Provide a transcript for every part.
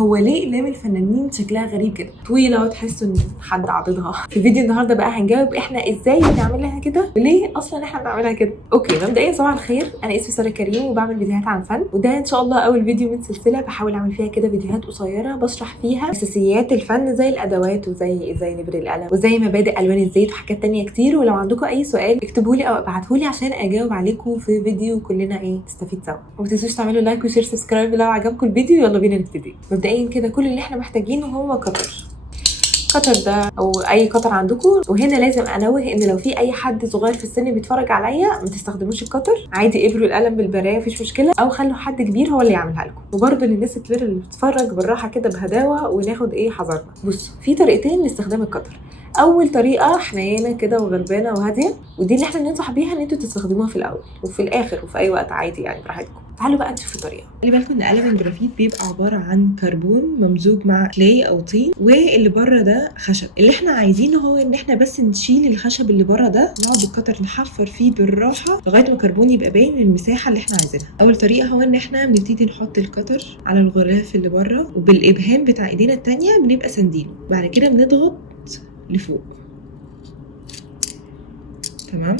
هو ليه اقلام الفنانين شكلها غريب كده، طويله وتحسوا ان حد عضدها؟ في فيديو النهارده بقى هنجاوب احنا ازاي بنعملها كده وليه اصلا احنا بنعملها كده. اوكي، مبدئيا صباح الخير، انا اسمي ساره كريم وبعمل فيديوهات عن فن، وده ان شاء الله اول فيديو من سلسله بحاول اعمل فيها كده فيديوهات قصيره بشرح فيها اساسيات الفن زي الادوات وزي ازاي نبري القلم وزي مبادئ الوان الزيت وحاجات تانية كتير. ولو عندكم اي سؤال اكتبوا لي او ابعتوا لي عشان اجاوب عليكم في فيديو كلنا نستفيد سوا. وما تنسوش تعملوا لايك وشير سبسكرايب لو عجبكم الفيديو. يلا بينا نبتدي. مبدئيا كده كل اللي احنا محتاجينه هو قطر ده او اي قطر عندكم. وهنا لازم انوه ان لو في اي حد صغير في السن بيتفرج عليا ما تستخدموش القطر، عادي ابروا القلم بالبرايه مفيش مشكله، او خلوا حد كبير هو اللي يعملها لكم. وبرده للناس الكبيره اللي بتتفرج بالراحه كده بهداوه وناخد حذرنا. بصوا، في طريقتين لاستخدام القطر. اول طريقه حنينه كده وغلبانه وهاديه، ودي اللي احنا بننصح بيها ان انتوا تستخدموها في الاول وفي الاخر وفي اي وقت عادي يعني براحتكم. تعالوا بقى نشوف الطريقه. خلي بالكم ان قلم الجرافيت بيبقى عباره عن كربون ممزوج مع كلاي او طين، واللي بره ده خشب. اللي احنا عايزينه هو ان احنا بس نشيل الخشب اللي بره ده، نقعد بالقطر نحفر فيه بالراحه لغايه ما الكربون يبقى باين من المساحه اللي احنا عايزينها. اول طريقه هو ان احنا بنبتدي نحط القطر على الغلاف اللي بره، وبالابهام بتاع ايدينا التانيه بنبقى ساندينه، بعد كده بنضغط لفوق. تمام.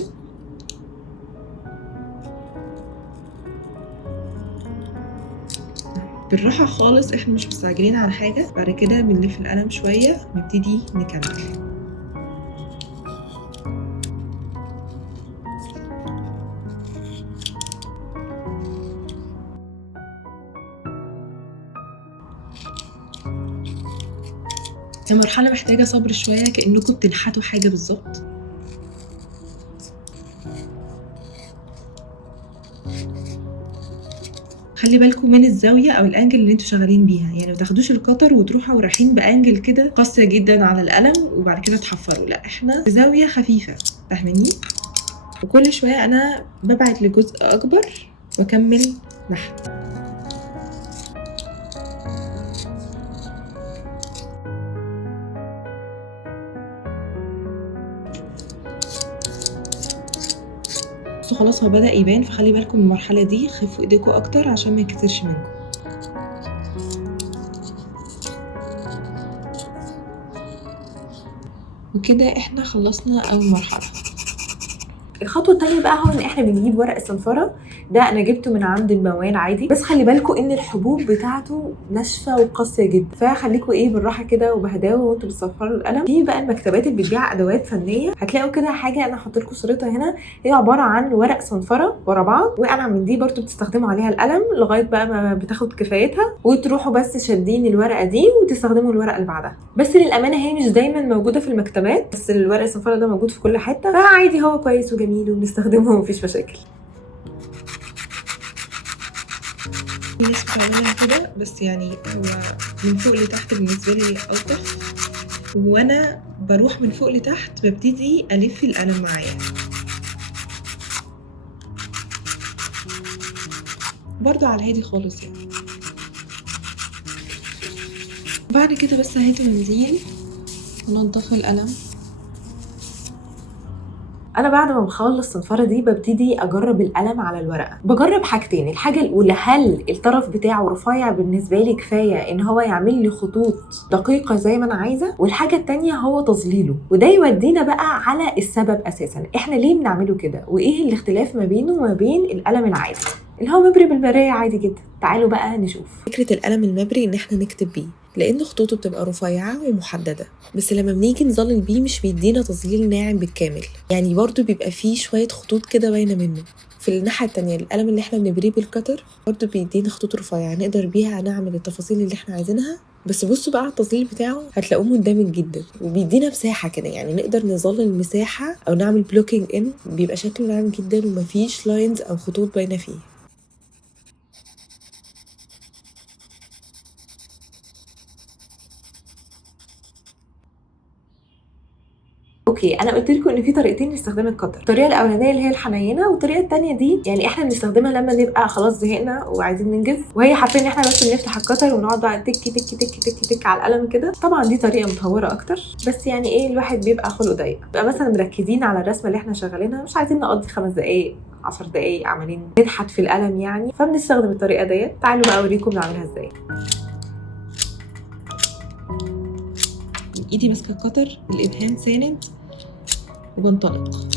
بالراحه خالص، احنا مش مستعجلين على حاجه. بعد كده بنلف القلم شويه نبتدي نكمل. المرحله محتاجه صبر شويه، كانكم بتنحتوا حاجه بالظبط. خلي بالكم من الزاويه او الانجل اللي انتوا شغالين بيها، يعني ما تاخدوش القطر وتروحوا رايحين بانجل كده قاسيه جدا على القلم وبعد كده تحفروا، لا احنا بزاويه خفيفه، فاهماني؟ وكل شويه انا ببعد لجزء اكبر واكمل نحت. خلاص هو بدأ يبان، فخلي بالكم من المرحلة دي، خفوا ايديكم اكتر عشان ما يكترش منكم. وكده احنا خلصنا اول مرحلة. الخطوه الثانيه بقى هو ان احنا بنجيب ورق الصنفره. ده انا جبته من عند الموال عادي، بس خلي بالكم ان الحبوب بتاعته ناشفه وقاسيه جدا، فخليكم بالراحه كده وبهداوه وانتوا بتصفروا القلم. في بقى المكتبات اللي بتبيع ادوات فنيه هتلاقوا كده حاجه انا هحط لكم صورتها هنا، هي عباره عن ورق صنفره ورا بعض، وانا من دي برده بتستخدموا عليها القلم لغايه بقى ما بتاخد كفايتها، وتروحوا بس شادين الورقه دي وتستخدموا الورقه اللي بعدها. بس للامانه هي مش دايما موجوده في المكتبات، بس الورق الصنفره ده موجود في كل حته، فعادي هو كويس وجميل وبنستخدمه ومفيش مشاكل. في ناس بتعملها كده، بس يعني هو من فوق لتحت بالنسبه لي الطف، وانا بروح من فوق لتحت ببتدي الف القلم معايا برضو على الهادي خالص يعني. بعد كده بس هاتوا منديل ونضف القلم. انا بعد ما بخلص الصنفره دي ببتدي اجرب القلم على الورقه. بجرب حاجتين، الحاجه الاولى هل الطرف بتاعه رفيع بالنسبه لي كفايه ان هو يعمل لي خطوط دقيقه زي ما انا عايزه، والحاجه الثانيه هو تظليله. وده يودينا بقى على السبب اساسا احنا ليه بنعمله كده، وايه الاختلاف ما بينه وما بين القلم العادي اللي هو مبري بالبرايه عادي جدا. تعالوا بقى نشوف. فكره القلم المبري ان احنا نكتب بيه لان خطوطه بتبقى رفيعه ومحدده، بس لما بنيجي نظلل بيه مش بيدينا تظليل ناعم بالكامل، يعني برضو بيبقى فيه شويه خطوط كده باينه منه. في الناحيه التانية القلم اللي احنا بنبريه بالكتر برضو بيدينا خطوط رفيعه نقدر بيها نعمل التفاصيل اللي احنا عايزينها. بس بصوا بقى على التظليل بتاعه هتلاقوه مندمج جدا وبيدينا مساحه كده، يعني نقدر نظلل مساحه او نعمل بلوكينج ان، بيبقى شكله ناعم جدا ومفيش لاينز او خطوط باينه فيه. اوكي، انا قلت لكم ان في طريقتين لاستخدام القطر. الطريقه الاولانيه اللي هي الحنينه، والطريقه الثانيه دي يعني احنا بنستخدمها لما نبقى خلاص زهقنا وعايزين ننجز، وهي حرفيا ان احنا بس بنفتح القطر ونقعد بقى تك تك تك تك تك على القلم كده. طبعا دي طريقه متهوره اكتر، بس يعني الواحد بيبقى خلقه ضيق، بيبقى مثلا مركزين على الرسمه اللي احنا شغالينها، مش عايزين نقضي 5 دقائق 10 دقائق عمالين ننحت في القلم يعني، فبنستخدم الطريقه ديت. تعالوا بقى اوريكم نعملها ازاي. ايدي ماسكه القطر، الابهام ساند وبنطلق.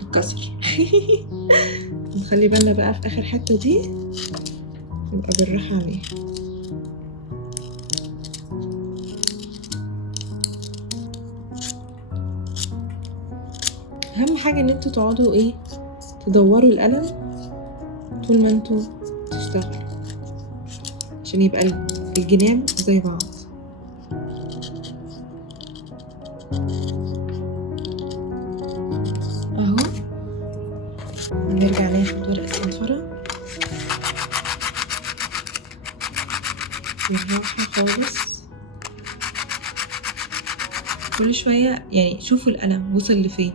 اتكسر. نخلي بالنا بقى في اخر حته دي نبقى بالراحه عليه. اهم حاجه ان انتوا تقعدوا ايه، تدوروا القلم طول ما انتوا تشتغلوا عشان يبقى الجناب زي بعض. اهو نرجع ناخد ورق الصنفرة بالراحة خالص. كل شوية يعني شوفوا القلم وصل لفين،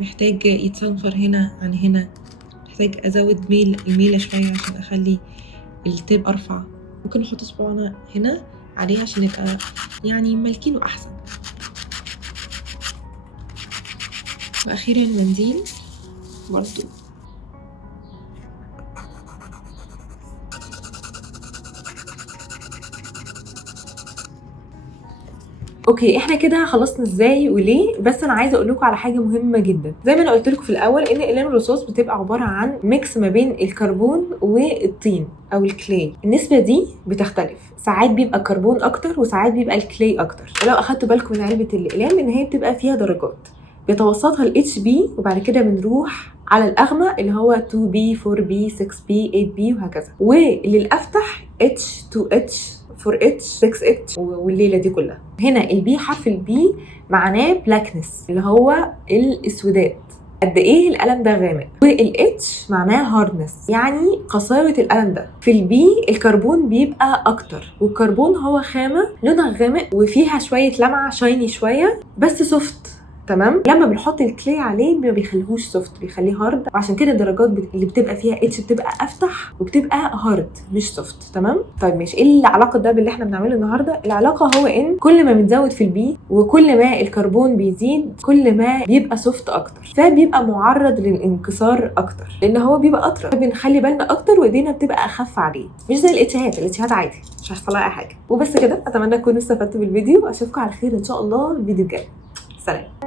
محتاج يتصنفر هنا عن هنا، محتاج ازود الميلة شوية عشان اخلي التيب ارفع. ممكن نحط صباعنا هنا عليه عشان يبقى يعني مالكينه احسن. واخيرا المنديل برضو. اوكي احنا كده خلصنا ازاي وليه، بس انا عايزه اقول لكم على حاجه مهمه جدا. زي ما انا قلت لكم في الاول ان اقلام الرصاص بتبقى عباره عن ميكس ما بين الكربون والطين او الكلاي. النسبه دي بتختلف، ساعات بيبقى كربون اكتر وساعات بيبقى الكلاي اكتر. ولو اخدتوا بالكم من علبه الاقلام ان هي بتبقى فيها درجات بيتوسطها ال HB، وبعد كده بنروح على الاغمق اللي هو 2B 4B 6B 8B وهكذا، وللافتح H 2H 4H 6H والليله دي كلها. هنا البي، حرف البي معناه بلاكنس اللي هو الاسودات، قد ايه القلم ده غامق. والاتش معناه هاردنس يعني قساوه القلم ده. في البي الكربون بيبقى اكتر، والكربون هو خامه لونها غامق وفيها شويه لمعه شايني شويه بس سوفت. تمام. لما بنحط الكلاي عليه ما بيخليهوش سوفت، بيخليه هارد، وعشان كده الدرجات اللي بتبقى فيها اتش بتبقى افتح وبتبقى هارد مش سوفت. تمام. طيب ماشي، ايه العلاقه ده باللي احنا بنعمله النهارده؟ العلاقه هو ان كل ما بنزود في البي وكل ما الكربون بيزيد كل ما بيبقى سوفت اكتر، فبيبقى معرض للانكسار اكتر لان هو بيبقى اطرى، فبنخلي بالنا اكتر وايدينا بتبقى اخف عليه، مش زي الاتشات عادي مش هيحصل لها اي حاجه. وبس كده، اتمنى تكونوا استفدتوا بالفيديو، اشوفكم على خير ان شاء الله الفيديو الجاي. سلام.